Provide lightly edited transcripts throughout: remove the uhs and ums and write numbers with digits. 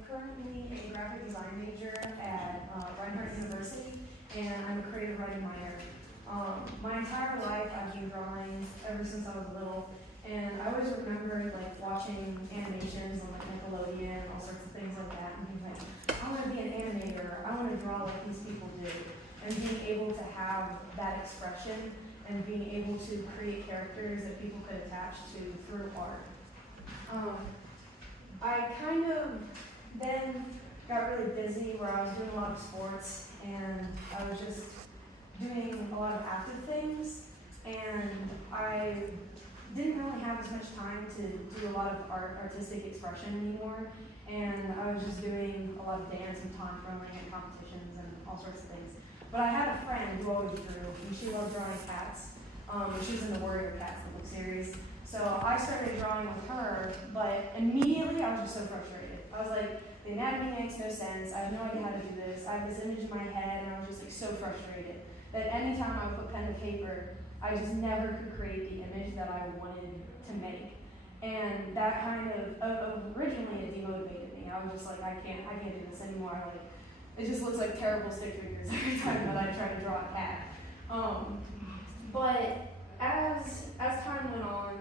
I'm currently a graphic design major at Reinhardt University, and I'm a creative writing minor. My entire life I've been drawing ever since I was little, and I always remember like watching animations on like Nickelodeon, all sorts of things like that, and being like, I want to be an animator, I want to draw like these people do, and being able to have that expression and being able to create characters that people could attach to through art. I kind of then got really busy where I was doing a lot of sports and I was just doing a lot of active things, and I didn't really have as much time to do a lot of artistic expression anymore, and I was just doing a lot of dance and taunt throwing and competitions and all sorts of things. But I had a friend who always drew, and she loved drawing cats. She was in the Warrior Cats, the book series. So I started drawing with her, but immediately I was just so frustrated. I was like, the anatomy makes no sense, I have no idea how to do this, I have this image in my head, and I was just like so frustrated that anytime I would put pen to paper, I just never could create the image that I wanted to make. And that kind of originally it demotivated me. I was just like, I can't do this anymore. Like, it just looks like terrible stick figures every time that I try to draw a cat. But as time went on,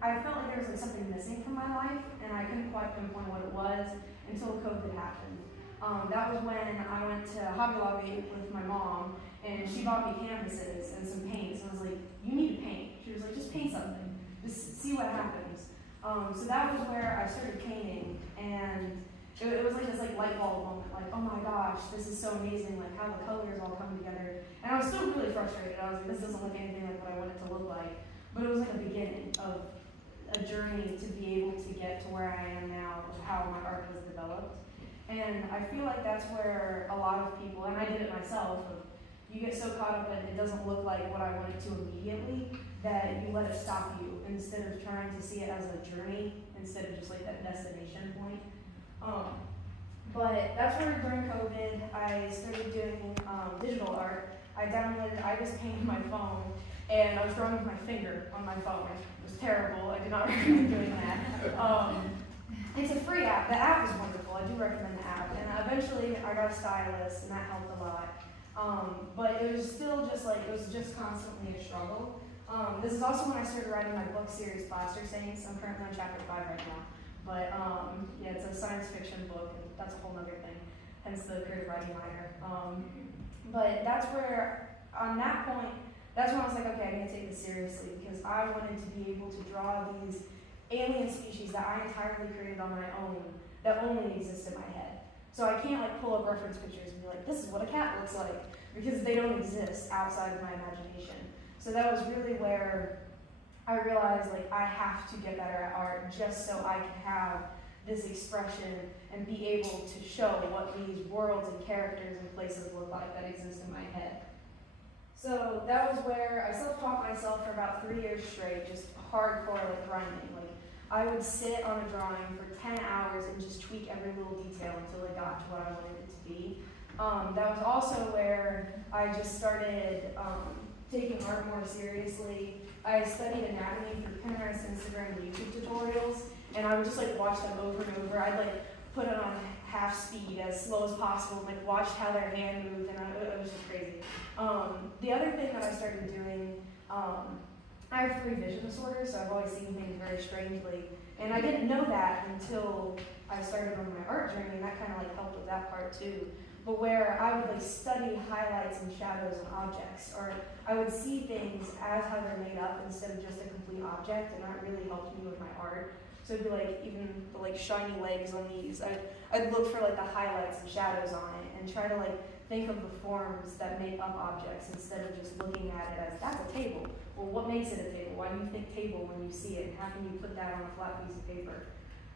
I felt like there was like something missing from my life, and I couldn't quite pinpoint what it was until COVID happened. That was when I went to Hobby Lobby with my mom, and she bought me canvases and some paints, and I was like, you need to paint. She was like, just paint something, just see what happens. So that was where I started painting, and it was like this like light bulb moment, like, oh my gosh, this is so amazing, like how the colors all come together. And I was still really frustrated. I was like, this doesn't look anything like what I want it to look like. But it was like a beginning of a journey to be able to get to where I am now, of how my art has developed. And I feel like that's where a lot of people, and I did it myself, you get so caught up in it doesn't look like what I want it to immediately, that you let it stop you instead of trying to see it as a journey instead of just like that destination point. But that's where during COVID, I started doing digital art. I just painted my phone, and I was drawing with my finger on my phone. It was terrible. I did not recommend doing that. It's a free app. The app is wonderful. I do recommend the app. And eventually, I got a stylist, and that helped a lot. But it was still just like, it was just constantly a struggle. This is also when I started writing my book series, Plaster Saints. I'm currently on chapter 5 right now. But yeah, it's a science fiction book, and that's a whole other thing, hence the creative writing minor. But that's where, on that point, that's when I was like, okay, I need to take this seriously, because I wanted to be able to draw these alien species that I entirely created on my own, that only exist in my head. So I can't like pull up reference pictures and be like, this is what a cat looks like, because they don't exist outside of my imagination. So that was really where I realized like I have to get better at art just so I can have this expression and be able to show what these worlds and characters and places look like that exist in my head. So that was where I self-taught myself for about 3 years straight, just hardcore like grinding. Like I would sit on a drawing for 10 hours and just tweak every little detail until it got to what I wanted it to be. That was also where I just started taking art more seriously. I studied anatomy through Pinterest, Instagram, and YouTube tutorials, and I would just like watch them over and over. I'd like put it on half speed as slow as possible, and like watch how their hand moved, and it was just crazy. The other thing that I started doing, I have 3 vision disorders, so I've always seen things very strangely, and I didn't know that until I started on my art journey, and that kind of like helped with that part too. But where I would like study highlights and shadows and objects, or I would see things as how they're made up instead of just a complete object, and that really helped me with my art. So it'd be like even the like shiny legs on these, I'd look for like the highlights and shadows on it and try to like think of the forms that make up objects instead of just looking at it as that's a table. Well, what makes it a table? Why do you think table when you see it? And how can you put that on a flat piece of paper?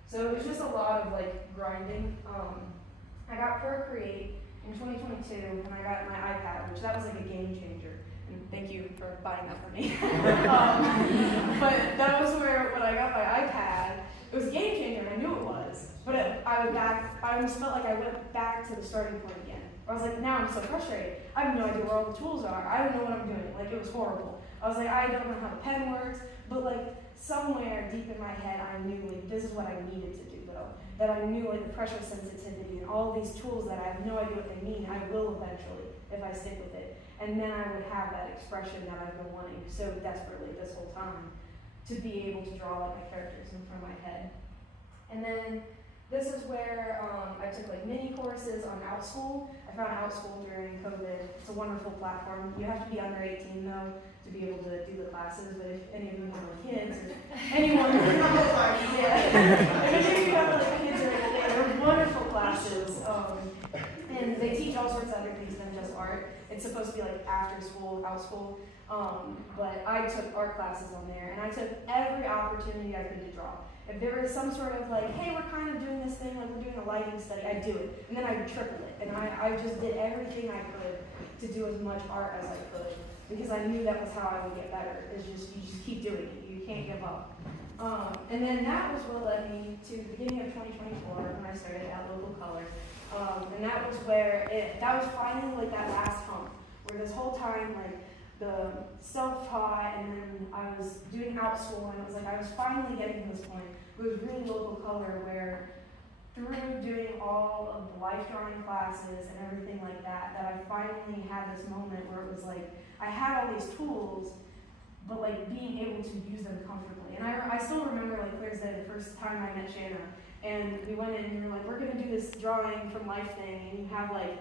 So it was just a lot of like grinding. I got Procreate in 2022, and I got my iPad, which that was like a game changer. And thank you for buying that for me. But that was where, when I got my iPad, it was a game changer, and I knew it was. But I almost felt like I went back to the starting point again. I was like, now I'm so frustrated. I have no idea where all the tools are. I don't know what I'm doing. Like, it was horrible. I was like, I don't know how the pen works, but like somewhere deep in my head, I knew like this is what I needed to do though. that I knew like the pressure sensitivity and all these tools that I have no idea what they mean, I will eventually if I stick with it. And then I would have that expression that I've been wanting so desperately this whole time, to be able to draw like my characters in front of my head. And then this is where I took like mini courses on OutSchool. I found OutSchool during COVID. It's a wonderful platform. You have to be under 18 though to be able to do the classes, but if any of you have like kids or anyone, yeah, if any of you have like kids or anything, they're wonderful classes. And they teach all sorts of other things than just art. It's supposed to be like after school, OutSchool. But I took art classes on there, and I took every opportunity I could to draw. If there was some sort of like, hey, we're kind of doing this thing, like we're doing a lighting study, I'd do it. And then I'd triple it. And I just did everything I could to do as much art as I could, because I knew that was how I would get better, is just, you just keep doing it. You can't give up. And then that was what led me to the beginning of 2024 when I started at Local Color. And that was where that was finally like that last hump, where this whole time, like, the self-taught, and then I was doing OutSchool, and it was like I was finally getting to this point. It was really Local Color where, through doing all of the life drawing classes and everything like that, that I finally had this moment where it was like I had all these tools, but like being able to use them comfortably. And I still remember like Thursday, the first time I met Shanna, and we went in and we were like, we're gonna do this drawing from life thing, and you have like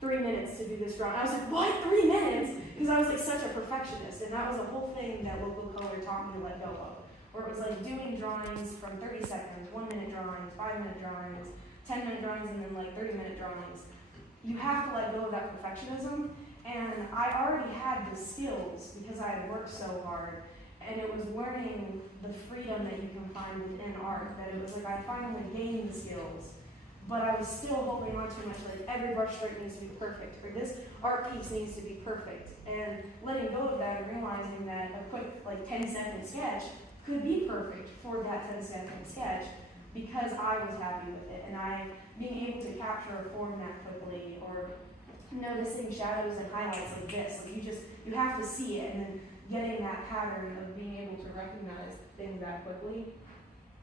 3 minutes to do this drawing. I was like, what, 3 minutes? Because I was like such a perfectionist, and that was the whole thing that Local Color taught me to let go of. Where it was like doing drawings from 30 seconds, 1 minute drawings, 5 minute drawings, 10 minute drawings, and then like 30 minute drawings. You have to let go of that perfectionism, and I already had the skills because I had worked so hard, and it was learning the freedom that you can find within art, that it was like I finally gained the skills. But I was still holding on too much, like every brush stroke needs to be perfect, or this art piece needs to be perfect. And letting go of that and realizing that a quick, like 10-second sketch could be perfect for that 10-second sketch because I was happy with it. And being able to capture a form that quickly, or noticing shadows and highlights like this, like you have to see it, and then getting that pattern of being able to recognize things that quickly.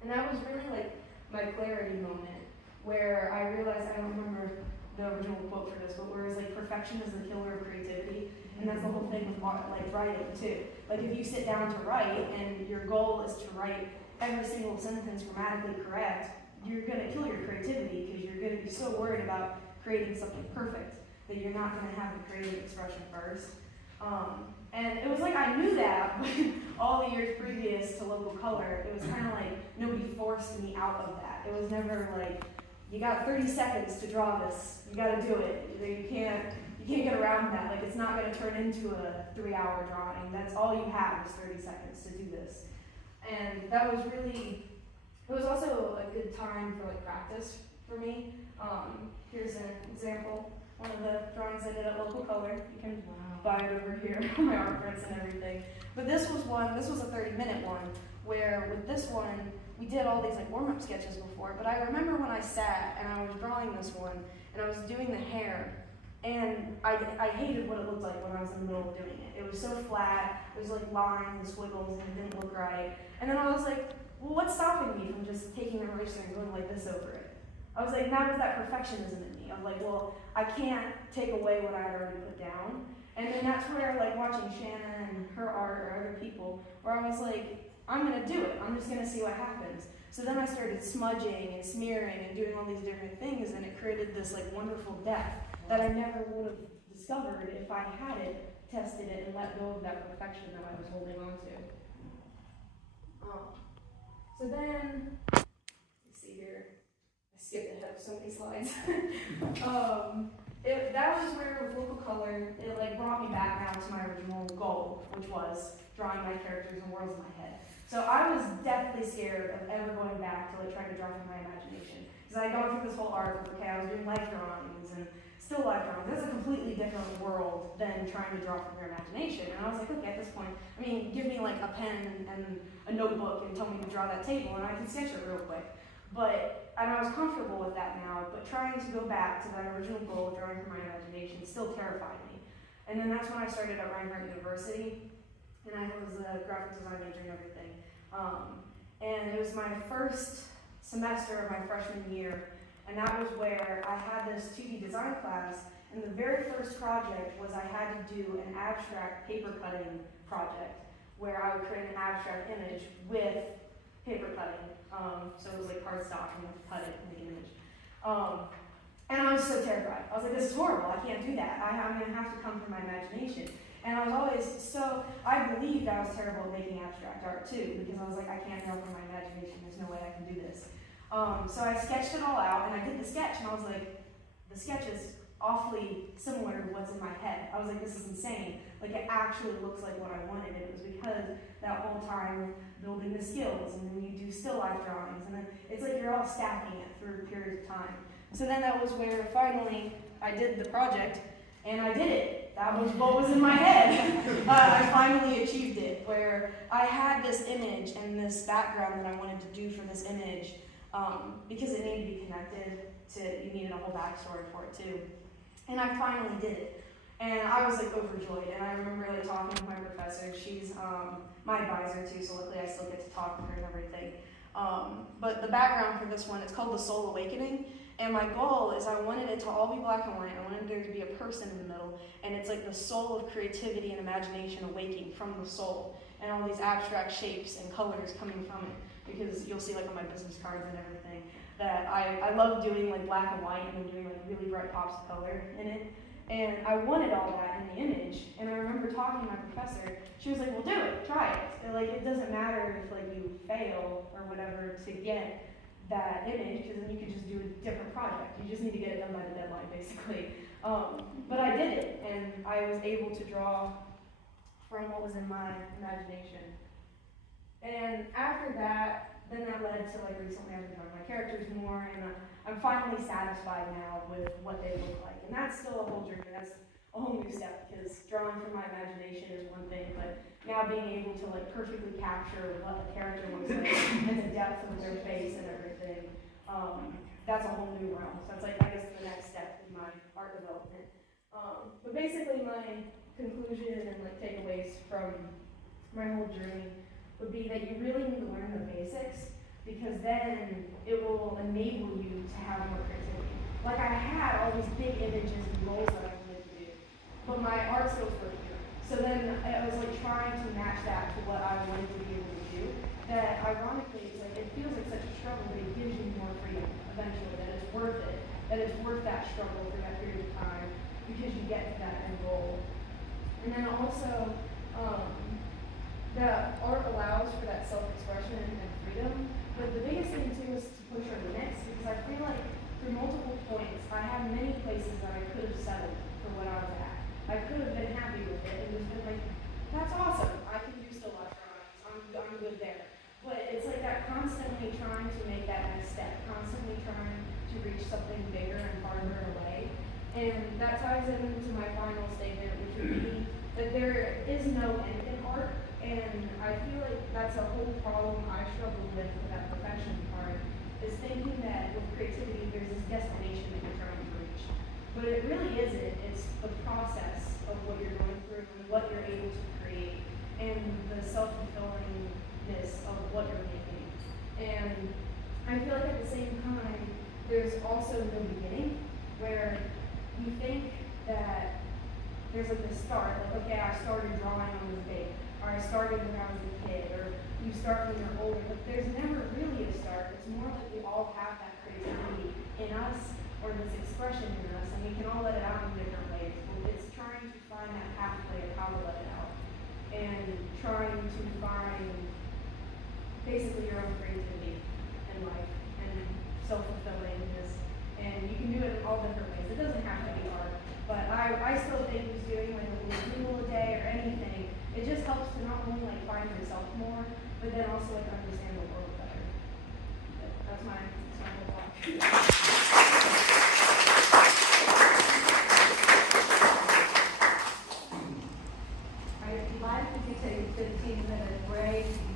And that was really like my clarity moment, where I realized, I don't remember the original quote for this, but where it was like, perfection is the killer of creativity. And that's the whole thing with like writing too. Like if you sit down to write and your goal is to write every single sentence grammatically correct, you're gonna kill your creativity, because you're gonna be so worried about creating something perfect that you're not gonna have the creative expression first. And it was like I knew that, but all the years previous to Local Color, it was kind of like nobody forced me out of that. It was never like, you got 30 seconds to draw this. You got to do it. You can't get around that. Like, it's not going to turn into a 3-hour drawing. That's all you have is 30 seconds to do this. And that was really, it was also a good time for like practice for me. Here's an example. One of the drawings I did at Local Color. You can buy it over here, my art prints and everything. But this was a 30-minute one, where with this one, we did all these like warm-up sketches before, but I remember when I sat and I was drawing this one, and I was doing the hair, and I hated what it looked like when I was in the middle of doing it. It was so flat, it was like lines and squiggles, and it didn't look right. And then I was like, well, what's stopping me from just taking the eraser and going like this over it? I was like, that was that perfectionism in me. I was like, well, I can't take away what I had already put down. And then that's where, like, watching Shanna and her art or other people, where I was like, I'm gonna do it. I'm just gonna see what happens. So then I started smudging and smearing and doing all these different things, and it created this like wonderful depth that I never would have discovered if I hadn't tested it and let go of that perfection that I was holding on to. So then, let's see here. I skipped ahead of so many slides. That was where with Local Color, it like brought me back now to my original goal, which was drawing my characters and worlds in my head. So I was deathly scared of ever going back to like trying to draw from my imagination. Because I had gone through this whole arc of, okay, I was doing life drawings and still life drawings. That's a completely different world than trying to draw from your imagination. And I was like, okay, at this point, I mean, give me like a pen and a notebook and tell me to draw that table and I can sketch it real quick. And I was comfortable with that now, but trying to go back to that original goal of drawing from my imagination still terrified me. And then that's when I started at Reinhardt University, and I was a graphic design major and everything. And it was my first semester of my freshman year, and that was where I had this 2D design class, and the very first project was I had to do an abstract paper cutting project, where I would create an abstract image with paper cutting. So it was like cardstock, and you have to cut it and make an image. And I was so terrified. I was like, this is horrible, I can't do that. I'm gonna have to come from my imagination. And I was always I believed I was terrible at making abstract art too, because I was like, I can't draw from my imagination, there's no way I can do this. So I sketched it all out, and I did the sketch, and I was like, the sketch is awfully similar to what's in my head. I was like, this is insane. Like, it actually looks like what I wanted. It was because that whole time building the skills, and then you do still life drawings, and then it's like you're all stacking it through periods of time. So then that was where finally I did the project, and I did it. That was what was in my head. I finally achieved it, where I had this image and this background that I wanted to do for this image, because it needed to be connected to, you needed a whole backstory for it too. And I finally did it. And I was like overjoyed, and I remember like talking with my professor. She's my advisor too, so luckily I still get to talk with her and everything. But the background for this one, it's called The Soul Awakening, and my goal is I wanted it to all be black and white. I wanted there to be a person in the middle, and it's like the soul of creativity and imagination awaking from the soul, and all these abstract shapes and colors coming from it, because you'll see like on my business cards and everything, that I love doing like black and white and then doing like really bright pops of color in it. And I wanted all that in the image, and I remember talking to my professor. She was like, well, do it, try it. And, like, it doesn't matter if like you fail or whatever to get that image, because then you could just do a different project. You just need to get it done by the deadline, basically. But I did it, and I was able to draw from what was in my imagination. And after that, then that led to like recently I've been drawing my characters more, and I'm finally satisfied now with what they look like. And that's still a whole journey. That's a whole new step, because drawing from my imagination is one thing, but now being able to like perfectly capture what a character looks like and the depth of their face and everything, that's a whole new realm. So that's like, I guess, the next step in my art development. But basically my conclusion and like takeaways from my whole journey would be that you really need to learn the basics, because then it will enable you to have more creativity. Like, I had all these big images and goals that I wanted to do, but my art skills were here. So then I was like trying to match that to what I wanted to be able to do. That ironically, it's like, it feels like such a struggle, but it gives you more freedom eventually, that it's worth it, that it's worth that struggle for that period of time, because you get to that end goal. And then also, that art allows for that self-expression and freedom, but the biggest thing too is to push our limits, because I feel like through multiple points, I had many places that I could have settled for what I was at. I could have been happy with it and just been like, that's awesome, I can do still life drawings, I'm good there. But it's like that constantly trying to make that next step, constantly trying to reach something bigger and farther away. And that ties into my final statement, which would be that there is no end in art. And I feel like that's a whole problem I struggle with that perfection part, is thinking that with creativity there's this destination that you're trying to reach. But it really isn't. It's the process of what you're going through and what you're able to create, and the self-fulfillingness of what you're making. And I feel like at the same time, there's also no beginning, where you think that there's like this start, like, okay, I started drawing on this date, or I started when I was a kid, or you start when you're older, but there's never really a start. It's more like we all have that creativity in us, or this expression in us, and we can all let it out in different ways. But it's trying to find that pathway of how to let it out, and trying to find basically your own creativity in life, and self-fulfillingness. And you can do it in all different ways. It doesn't have to be art, but I still think just doing like a little doodle a day or anything, it just helps to not only like find yourself more, but then also like understand the world better. That's my whole talk.